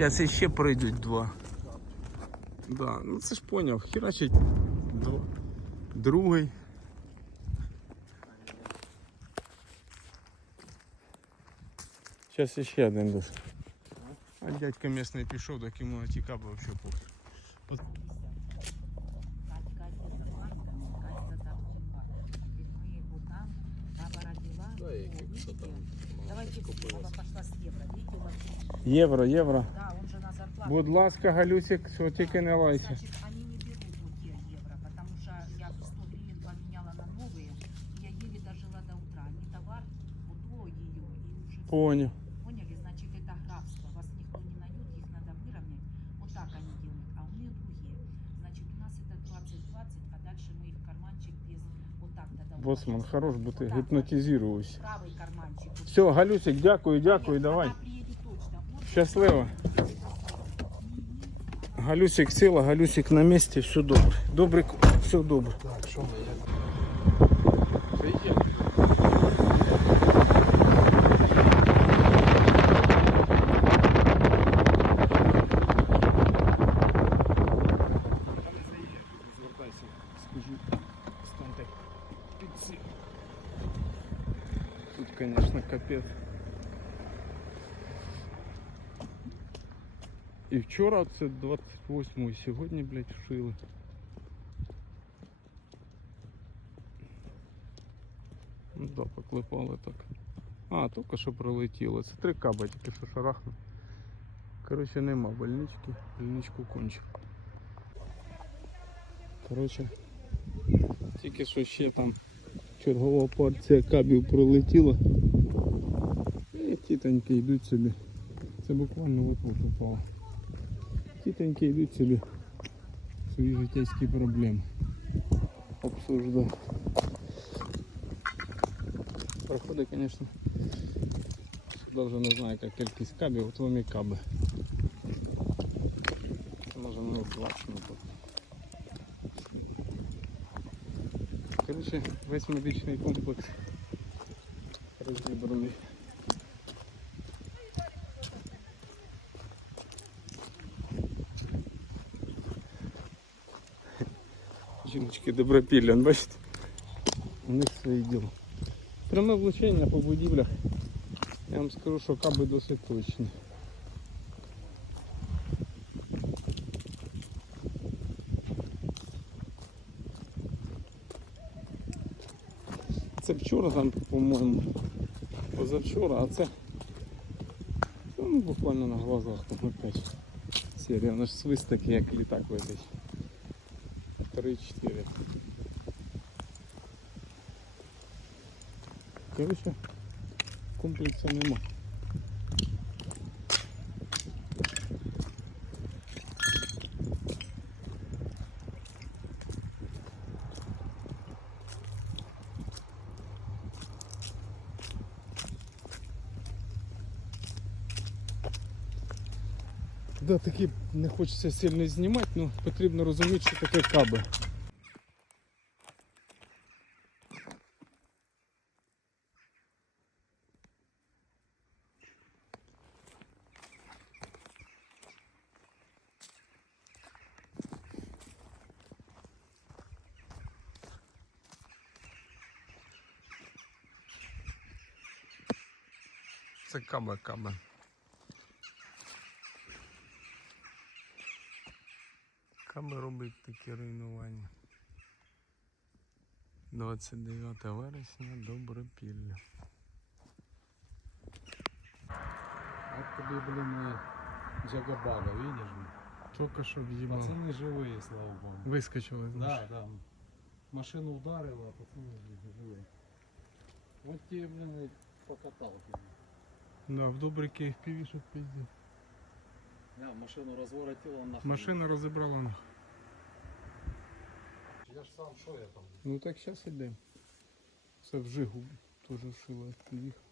Зараз іще пройдуть два. Да, ну це ж поняв, херачить два. Другий. Зараз іще один десь. А дядька місний пішов, так йому на ті каби взагалі похер. Катька одета Марка, Катька там жива. Теперь мы его там, баба родила. Да, и О, как-то видите? там Давайте, баба пошла с евро. Видите, у Будь ласка, Галюсик, що тільки не лайся. Значит, они не берут вот те евро, потому что я 100 гривен поменяла на новые, и я еле дожила до утра. Они товар, вот то ее, и уже... Понял. Поняли? Значит, это графство. Вас никто не нают, их надо выровнять. Вот так они делают, а у них другие. Значит, у нас это 20-20, а дальше мы их карманчик без... Вот так тогда... Боцман, хорош, бо ти Вот так вот. гіпнотизируєшся. Правый карманчик. Вот Все, Галюсик, дякую, дякую, Нет, давай. Она приедет точно. Вот Щасливо. Галюсик сила, Галюсик на місці, все добре. Добре, все добре. Так, що ми є? Звертайся, скажу, станьте під цим. Тут, конечно, капець. І вчора це 28 і сьогодні, блядь, вшили. Ну да, поклепали так. А, тільки що пролетіло. Це три каба, тільки що шарахну. Коротше, нема больнички, больничку кончив. Коротше, тільки що ще там чергова партія кабів пролетіла. І тітоньки йдуть собі. Це буквально от от упало. Тітоньки йдуть собі свої життєвські проблеми. Обсуждають. Проходить, звісно. Вже не знаю, яка кількість кабів, от вам і каби. Може не бачимо тут. Коротше, весь медичний комплекс розібраний. Жіночки добропілля, бачите? У них своє діло. Пряме влучення по будівлях. Я вам скажу, що каби досить точні. Це вчора там, по-моєму, позавчора, а це ну, буквально на глазах там опять. Серія, наш свист такий, як літак летить. 3-4. Короче, комплексу нема. Да, такі не хочеться сильно знімати, але потрібно розуміти, що таке каби. Це каба каба. Каби робить такі руйнування. 29 вересня, Добропілля. От тобі, блін, і Джагабага, видиш? Тільки що в'їбало. Пацани живі, слава Богу. Вискочили з Да, да. Машину ударило, а пацани живі. От блін, і покаталки. Да, в Добрике їх півішок пізді. Я машину розворотило нахуй. Машина розібрала нах. Сам, що я там? Ну так зараз йдемо. Це в Жигу теж вшила, приїхав.